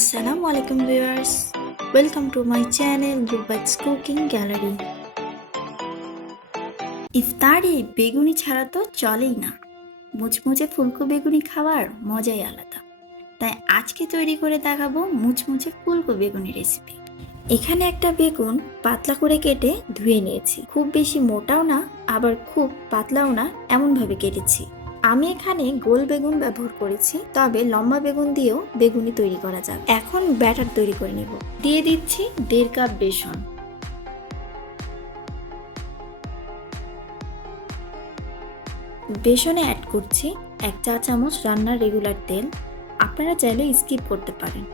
Assalamu alaikum viewers. Welcome to my channel Rubat's Cooking Gallery. ইফতারে বেগুনি ছাড়া তো চলেই না। মুচমুচে ফুলকো বেগুনি খাওয়ার মজাই আলাদা। তাই আজকে তৈরি করে দেখাবো মুচমুচে ফুলকো বেগুনি রেসিপি। এখানে একটা বেগুন পাতলা করে কেটে ধুয়ে নিয়েছি। খুব বেশি মোটাও না আবার খুব পাতলাও না, এমন ভাবে কেটেছি। আমি এখানে গোল বেগুন ব্যবহার করেছি, তবে লম্বা বেগুন দিয়েও বেগুনি তৈরি করা যাবে। এখন ব্যাটার তৈরি করে নেব। দিয়ে দিচ্ছি 1.5 কাপ বেসন, বেসনে অ্যাড করছি 1 চা চামচ রান্নার রেগুলার তেল। আপনারা চাইলে স্কিপ করতে পারেন।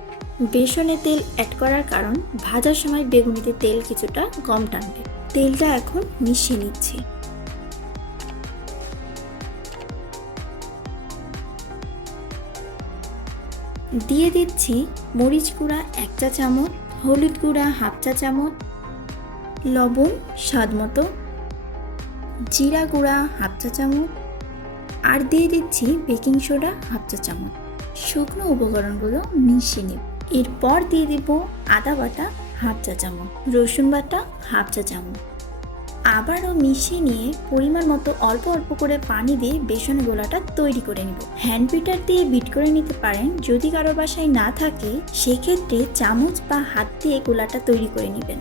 বেসনে তেল অ্যাড করার কারণ ভাজার সময় বেগুনিতে তেল কিছুটা কম টানবে। তেলটা এখন মিশিয়ে নিচ্ছি। দিয়ে দিচ্ছি মরিচ গুঁড়া 1 চা চামচ, হলুদ গুঁড়া 1/2 চা চামচ, লবণ স্বাদ মতো, জিরা গুঁড়া 1/2 চা চামচ, আর দিয়ে দিচ্ছি বেকিং সোডা 1/2 চা চামচ। শুকনো উপকরণগুলো মিশিয়ে নিব। এরপর দিয়ে দিব আদা বাটা 1/2 চা চামচ, রসুন বাটা 1/2 চা চামচ। আবারও মিশিয়ে নিয়ে পরিমাণ মতো অল্প অল্প করে পানি দিয়ে বেসন গোলাটা তৈরি করে নিব। হ্যান্ড বিটার দিয়ে বিট করে নিতে পারেন। যদি কারো বাসায় না থাকে সেক্ষেত্রে চামচ বা হাত দিয়ে গোলাটা তৈরি করে নেবেন।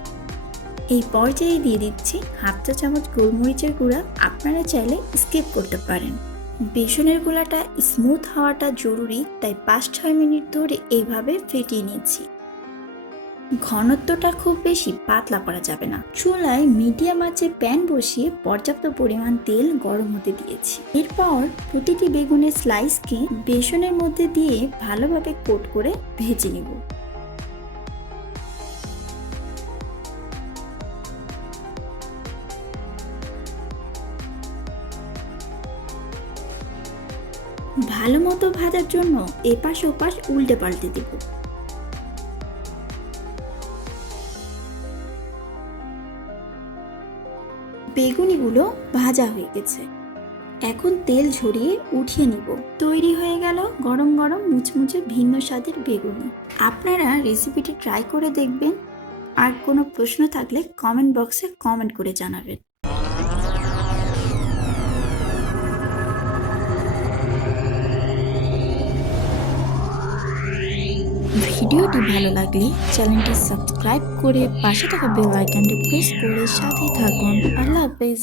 এই পর্যায়ে দিয়ে দিচ্ছি 1/2 চা চামচ গোলমরিচের গুঁড়া। আপনারা চাইলে স্কিপ করতে পারেন। বেসনের গোলাটা স্মুথ হওয়াটা জরুরি, তাই 5-6 মিনিট ধরে এইভাবে ফেটিয়ে নিচ্ছি। ঘনত্বটা খুব বেশি পাতলা করা যাবে না। চুলায় মিডিয়াম আঁচে প্যান বসিয়ে পর্যাপ্ত পরিমাণ তেল গরম হতে দিয়েছি। এরপর প্রতিটি বেগুনের স্লাইসকে বেসনের মধ্যে দিয়ে ভালোভাবে কোট করে ভেজে নেব। ভালো মতো ভাজার জন্য এপাশ ওপাশ উল্টে পাল্টে দেব। বেগুনিগুলো ভাজা হয়ে গেছে। এখন তেল ঝরিয়ে উঠিয়ে নিব। তৈরি হয়ে গেল গরম গরম মুচমুচে ভিন্ন স্বাদের বেগুনি। আপনারা রেসিপিটি ট্রাই করে দেখবেন। আর কোনো প্রশ্ন থাকলে কমেন্ট বক্সে কমেন্ট করে জানাবেন। ভিডিওটি ভালো লাগলে চ্যানেলটি সাবস্ক্রাইব করে পাশে থাকা বেল আইকনটি প্রেস করে সাথেই থাকুন। আল্লাহ হাফেজ।